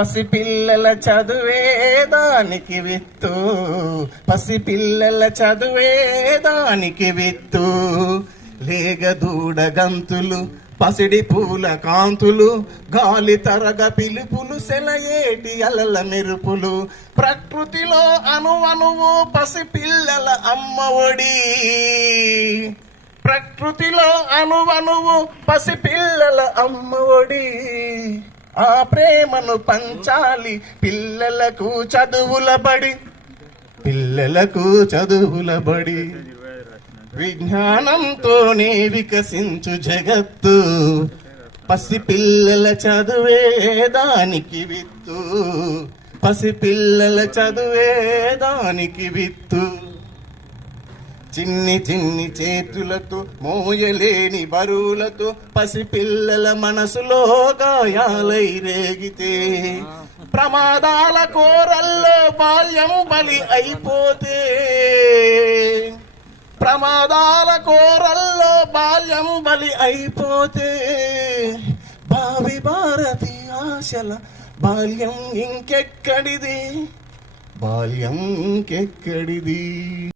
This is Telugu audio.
పసిపిల్లల చదువే దానికి విత్తు, పసిపిల్లల చదువే దానికి విత్తు. లేగదూడ గంతులు, పసిడి పూల కాంతులు, గాలి తరగ పిలుపులు, సెలయేటి అలల మెరుపులు. ప్రకృతిలో అణువణువు పసిపిల్లల అమ్మ ఒడి, ప్రకృతిలో అణువణువు పసిపిల్లల అమ్మ ఒడి. ఆ ప్రేమను పంచాలి పిల్లలకు చదువుల బడి, పిల్లలకు చదువుల బడి. విజ్ఞానంతోనే వికసించు జగత్తు, పసిపిల్లల చదువే దానికి విత్తు, పసిపిల్లల చదువే దానికి విత్తు. చిన్ని చిన్ని చేతులతో మోయలేని బరువులతో పసిపిల్లల మనసులో గాయాలై రేగితే, ప్రమాదాల కోరల్లో బాల్యం బలి అయిపోతే, ప్రమాదాల కోరల్లో బాల్యం బలి అయిపోతే, భావి భారతి ఆశల బాల్యం ఇంకెక్కడిది, బాల్యం ఇంకెక్కడిది.